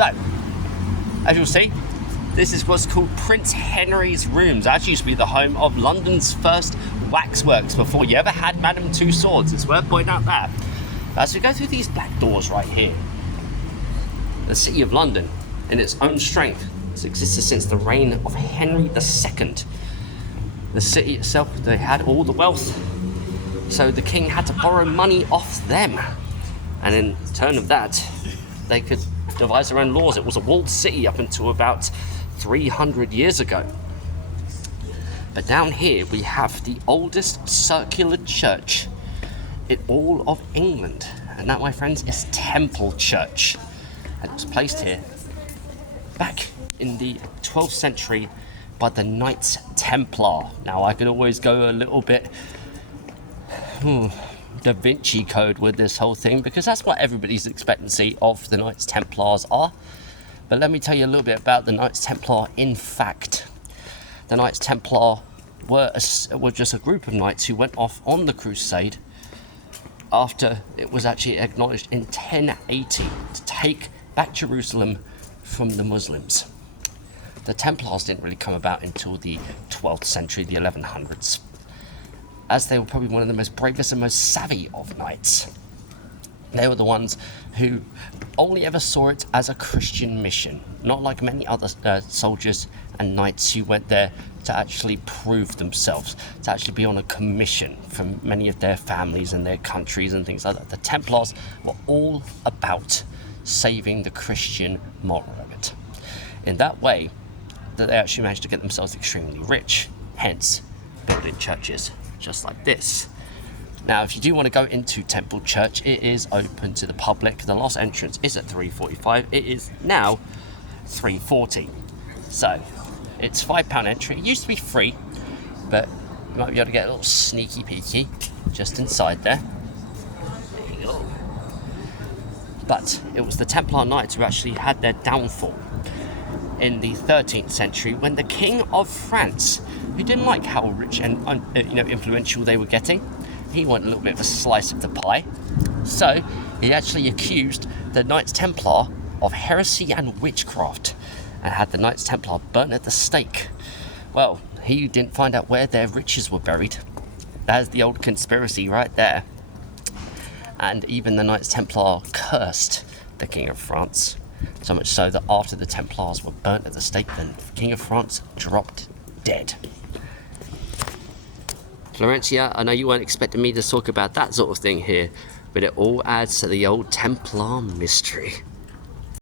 So, as you'll see, this is what's called Prince Henry's Rooms. That used to be the home of London's first waxworks before you ever had Madame Tussauds. It's worth pointing out that. As we go through these black doors right here, the City of London, in its own strength, has existed since the reign of Henry II. The city itself, they had all the wealth, so the king had to borrow money off them. And in turn of that, they could devise their own laws. It was a walled city up until about 300 years ago. But down here we have the oldest circular church in all of England, and that, my friends, is Temple Church, and it was placed here back in the 12th century by the Knights Templar. Now I could always go a little bit Da Vinci Code with this whole thing, because that's what everybody's expectancy of the Knights Templars are. But let me tell you a little bit about the Knights Templar. In fact, the Knights Templar were just a group of knights who went off on the crusade after it was actually acknowledged in 1080 to take back Jerusalem from the Muslims. The Templars didn't really come about until the 12th century, the 1100s, as they were probably one of the most bravest and most savvy of knights. They were the ones who only ever saw it as a Christian mission, not like many other soldiers and knights who went there to actually prove themselves, to actually be on a commission from many of their families and their countries and things like that. The Templars were all about saving the Christian moral of it. In that way, that they actually managed to get themselves extremely rich, hence building churches just like this. Now, if you do want to go into Temple Church, it is open to the public. The last entrance is at 3:45. It is now 3:40. So, it's £5 entry. It used to be free, but you might be able to get a little sneaky peeky just inside there. There you go. But it was the Templar Knights who actually had their downfall in the 13th century, when the King of France, who didn't like how rich and influential they were getting, he wanted a little bit of a slice of the pie. So he actually accused the Knights Templar of heresy and witchcraft, and had the Knights Templar burnt at the stake. Well, he didn't find out where their riches were buried. That's the old conspiracy right there. And even the Knights Templar cursed the King of France, so much so that after the Templars were burnt at the stake, the King of France dropped dead. Florencia, I know you weren't expecting me to talk about that sort of thing here, but it all adds to the old Templar mystery.